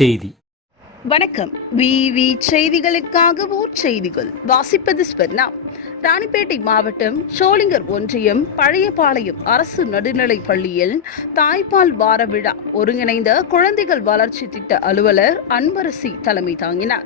செய்தி வணக்கம். விவி செய்திகளுக்காக ஊர் செய்திகள். வாசிப்பது ஸ்பெர்னா ராணிப்பேட்டை மாவட்டம் சோளிங்கர் ஒன்றியம் பழையபாளையம் அரசு நடுநிலைப் பள்ளியில் தாய்ப்பால் வார விழா. ஒருங்கிணைந்த குழந்தைகள் வளர்ச்சி திட்ட அலுவலர் அன்பரசி தலைமை தாங்கினார்.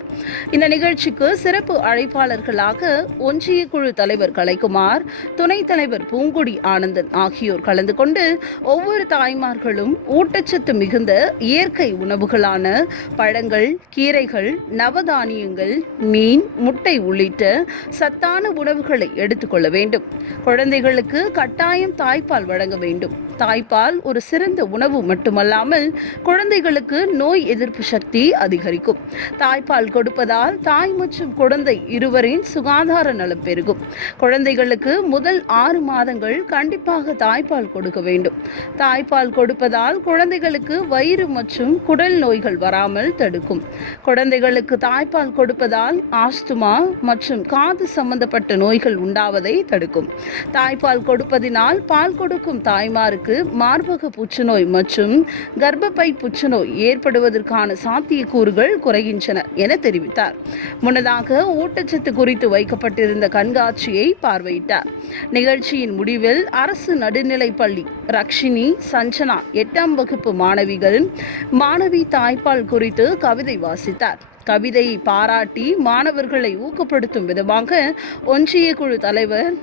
இந்த நிகழ்ச்சிக்கு சிறப்பு அழைப்பாளர்களாக ஒன்றிய குழு தலைவர் கலைக்குமார் துணைத் தலைவர் பூங்குடி ஆனந்தன் ஆகியோர் கலந்து கொண்டு ஒவ்வொரு தாய்மார்களும் ஊட்டச்சத்து மிகுந்த இயற்கை உணவுகளான பழங்கள் கீரைகள் நவதானியங்கள் மீன் முட்டை உள்ளிட்ட சத்தான உணவுகளை எடுத்துக்கொள்ள வேண்டும். குழந்தைகளுக்கு கட்டாயம் தாய்ப்பால் வழங்க வேண்டும். தாய்ப்பால் ஒரு சிறந்த உணவு மட்டுமல்லாமல் குழந்தைகளுக்கு நோய் எதிர்ப்பு சக்தி அதிகரிக்கும். தாய்ப்பால் கொடுப்பதால் தாய் மற்றும் குழந்தை இருவரின் சுகாதார நலம் பெருகும். குழந்தைகளுக்கு முதல் ஆறு மாதங்கள் கண்டிப்பாக தாய்ப்பால் கொடுக்க வேண்டும். தாய்ப்பால் கொடுப்பதால் குழந்தைகளுக்கு வயிறு மற்றும் குடல் நோய்கள் வராமல் தடுக்கும். குழந்தைகளுக்கு தாய்ப்பால் கொடுப்பதால் ஆஸ்துமா மற்றும் காது சம்பந்தப்பட்ட நோய்கள் உண்டாவதை தடுக்கும். தாய்ப்பால் கொடுப்பதினால் பால் கொடுக்கும் தாய்மாருக்கு மார்பக புற்றுநோய் மற்றும் கர்ப்பப்பை புற்றுநோய் ஏற்படுவதற்கான சாத்தியக்கூறுகள் குறைகின்றன என தெரிவித்தார். முன்னதாக ஊட்டச்சத்து குறித்து வைக்கப்பட்டிருந்த கண்காட்சியை பார்வையிட்டார். நிகழ்ச்சியின் முடிவில் அரசு நடுநிலை பள்ளி ரக்ஷினி சஞ்சனா எட்டாம் வகுப்பு மாணவிகள் மாணவி தாய்ப்பால் குறித்து கவிதை வாசித்தார். கவிதையை பாராட்டி மாணவர்களை ஊக்கப்படுத்தும் விதமாக ஒன்றிய குழு தலைவர்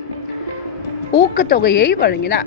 ஊக்கத்தொகையை வழங்கினார்.